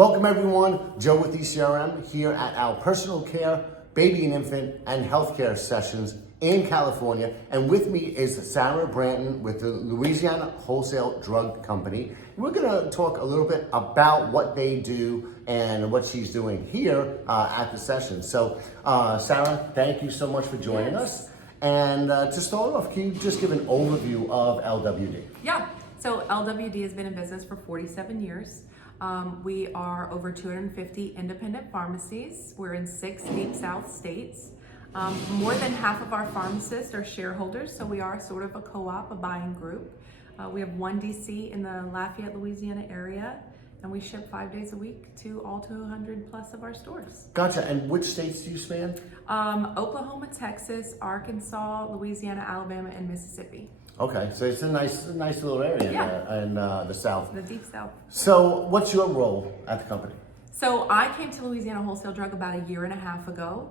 Welcome everyone, Joe with ECRM here at our personal care, baby and infant, and healthcare sessions in California. And with me is Sarah Branton with the Louisiana Wholesale Drug Company. We're gonna talk a little bit about what they do and what she's doing here at the session. So Sarah, thank you so much for joining us. And to start off, can you just give an overview of LWD? Yeah, so LWD has been in business for 47 years. We are over 250 independent pharmacies. We're in 6 deep South states. More than half of our pharmacists are shareholders, so we are sort of a co-op, a buying group. We have 1 DC in the Lafayette, Louisiana area, and we ship 5 days a week to all 200 plus of our stores. Gotcha, and which states do you span? Oklahoma, Texas, Arkansas, Louisiana, Alabama, and Mississippi. Okay, so it's a nice little area there in the South. The deep South. So what's your role at the company? So I came to Louisiana Wholesale Drug about a year and a half ago.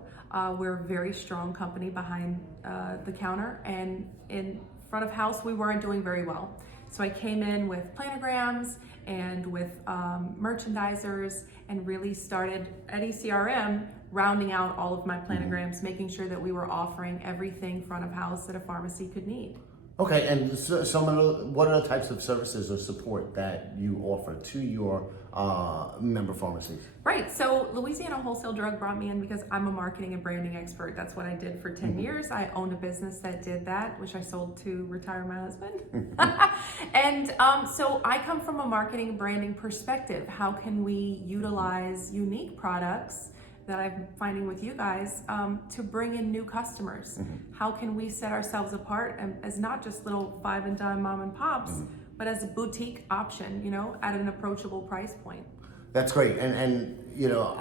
We're a very strong company behind the counter, and in front of house we weren't doing very well. So I came in with planograms and with merchandisers and really started at ECRM rounding out all of my planograms, making sure that we were offering everything front of house that a pharmacy could need. Okay, and so what are the types of services or support that you offer to your member pharmacies? Right, so Louisiana Wholesale Drug brought me in because I'm a marketing and branding expert. That's what I did for 10 years. I owned a business that did that, which I sold to retire my husband. And so I come from a marketing and branding perspective. How can we utilize unique products that I'm finding with you guys to bring in new customers? How can we set ourselves apart as not just little 5 and dime mom and pops, but as a boutique option, you know, at an approachable price point? That's great. And you know,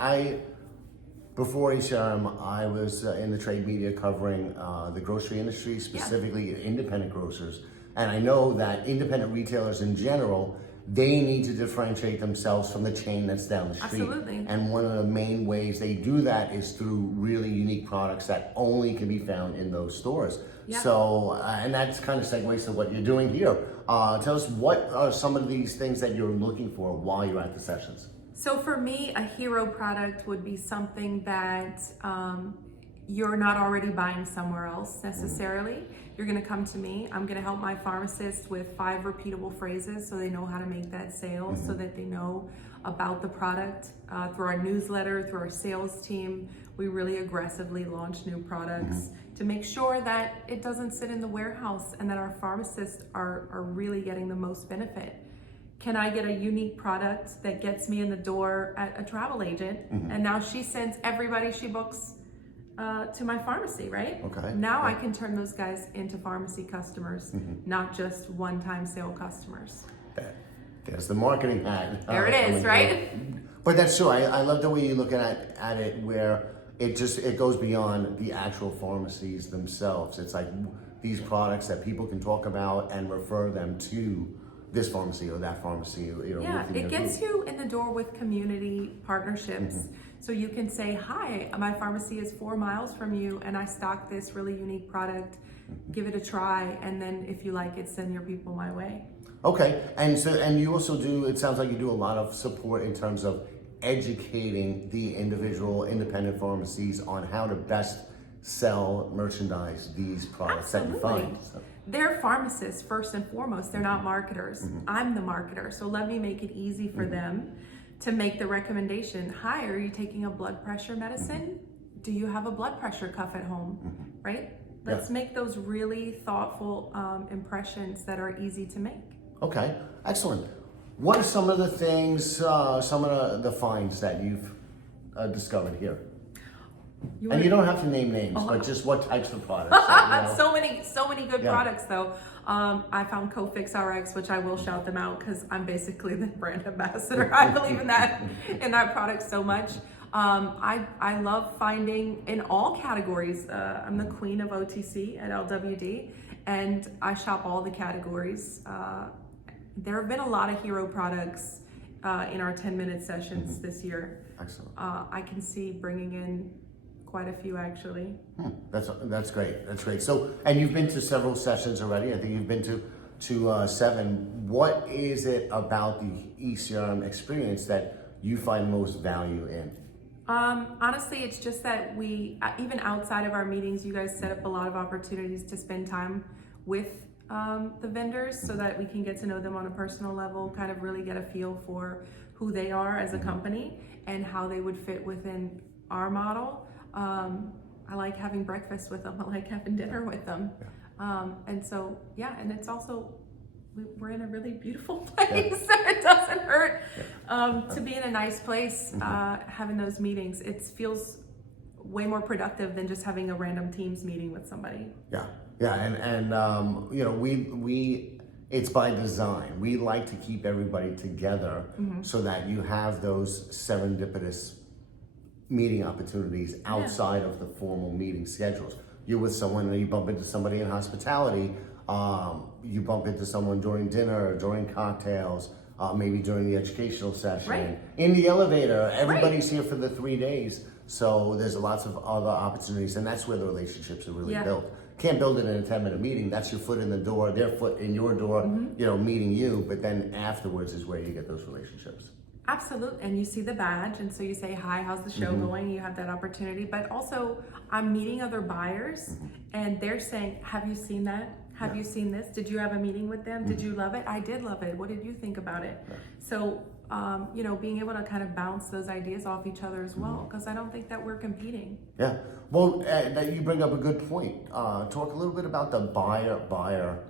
before ECRM, I was in the trade media covering the grocery industry, specifically independent grocers. And I know that independent retailers in general, they need to differentiate themselves from the chain that's down the street. Absolutely. And one of the main ways they do that is through really unique products that only can be found in those stores. Yeah. So, and that's kind of segues to what you're doing here. Tell us, what are some of these things that you're looking for while you're at the sessions? So for me, a hero product would be something that you're not already buying somewhere else necessarily. You're gonna come to me. I'm gonna help my pharmacists with 5 repeatable phrases so they know how to make that sale, so that they know about the product. Through our newsletter, through our sales team, we really aggressively launch new products to make sure that it doesn't sit in the warehouse and that our pharmacists are really getting the most benefit. Can I get a unique product that gets me in the door at a travel agent, and now she sends everybody she books to my pharmacy, right? Okay. Now I can turn those guys into pharmacy customers, not just one-time sale customers. There's the marketing hat. There it is, right? But that's true. I love the way you look at it, where it goes beyond the actual pharmacies themselves. It's like these products that people can talk about and refer them to this pharmacy or that pharmacy. Yeah, it gets you in the door with community partnerships. So you can say, hi, my pharmacy is 4 miles from you and I stock this really unique product. Give it a try, and then if you like it, send your people my way. Okay, and you also do, it sounds like you do a lot of support in terms of educating the individual independent pharmacies on how to best sell, merchandise these products that you find. So. They're pharmacists first and foremost. They're not marketers. I'm the marketer, so let me make it easy for them to make the recommendation. Hi, are you taking a blood pressure medicine? Do you have a blood pressure cuff at home? Right? Let's make those really thoughtful impressions that are easy to make. Okay, excellent. What are some of the things, some of the finds that you've discovered here? And you don't have to name names, but just what types of products. So many good products though. I found CofixRx, which I will shout them out because I'm basically the brand ambassador. I believe in that product so much. I love finding in all categories. I'm the queen of OTC at LWD, and I shop all the categories. There have been a lot of hero products in our 10-minute sessions this year. Excellent. I can see bringing in quite a few actually. That's great. That's great. So, and you've been to several sessions already. I think you've been to 7. What is it about the ECRM experience that you find most value in? Honestly, it's just that we, even outside of our meetings, you guys set up a lot of opportunities to spend time with the vendors so that we can get to know them on a personal level, kind of really get a feel for who they are as a company and how they would fit within our model. I like having breakfast with them. I like having dinner with them. And so, yeah, and it's also, we're in a really beautiful place. It doesn't hurt to be in a nice place, having those meetings. It feels way more productive than just having a random Teams meeting with somebody. And you know, it's by design. We like to keep everybody together so that you have those serendipitous meeting opportunities outside of the formal meeting schedules. You're with someone and you bump into somebody in hospitality, you bump into someone during dinner, during cocktails, maybe during the educational session, in the elevator. Everybody's here for the 3 days. So there's lots of other opportunities, and that's where the relationships are really built. Can't build it in a 10-minute meeting. That's your foot in the door, their foot in your door, you know, meeting you, but then afterwards is where you get those relationships. Absolutely, and you see the badge, and so you say, hi, how's the show going? You have that opportunity, but also I'm meeting other buyers, and they're saying, have you seen that? Have you seen this? Did you have a meeting with them? Did you love it? I did love it. What did you think about it? So, you know, being able to kind of bounce those ideas off each other as well, because I don't think that we're competing. Well, that you bring up a good point. Talk a little bit about the buyer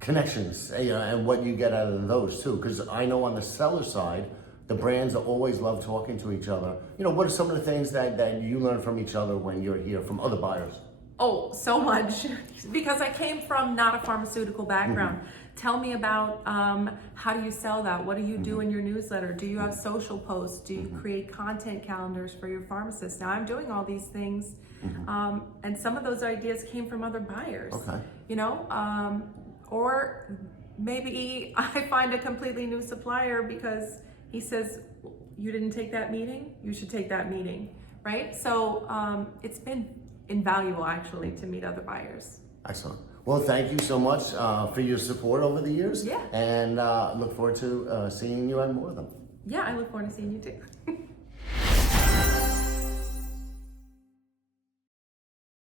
connections, you know, and what you get out of those too, because I know on the seller side, the brands always love talking to each other. You know, what are some of the things that you learn from each other when you're here from other buyers? Oh, so much, because I came from not a pharmaceutical background. Tell me about how do you sell that? What do you do in your newsletter? Do you have social posts? Do you create content calendars for your pharmacists? Now I'm doing all these things, and some of those ideas came from other buyers. You know, or maybe I find a completely new supplier because he says, you didn't take that meeting, you should take that meeting, right? So it's been invaluable actually to meet other buyers. Excellent. Well, thank you so much for your support over the years. And look forward to seeing you at more of them. Yeah, I look forward to seeing you too.